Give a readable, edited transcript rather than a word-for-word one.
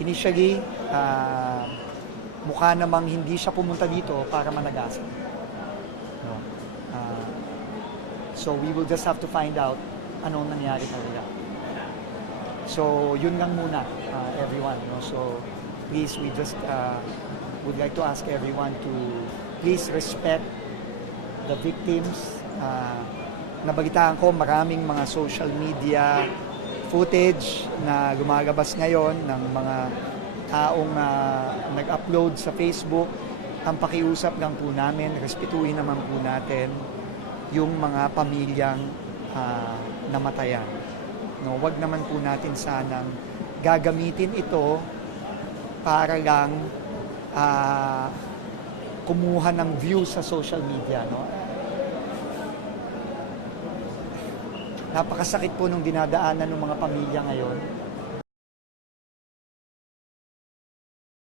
initially, mukha namang hindi siya pumunta dito para managasan. No? So we will just have to find out anong nangyari talaga. So yun lang muna, everyone. No? So please, we just would like to ask everyone to please respect the victims. Nabalitaan ko maraming mga social media footage na gumagabas ngayon ng mga taong nag-upload sa Facebook. Ang pakiusap lang po namin, respetuhin naman po natin yung mga pamilyang namatayan. No, wag naman po natin sanang gagamitin ito para lang kumuha ng views sa social media. No? Napakasakit po nung dinadaanan ng mga pamilya ngayon.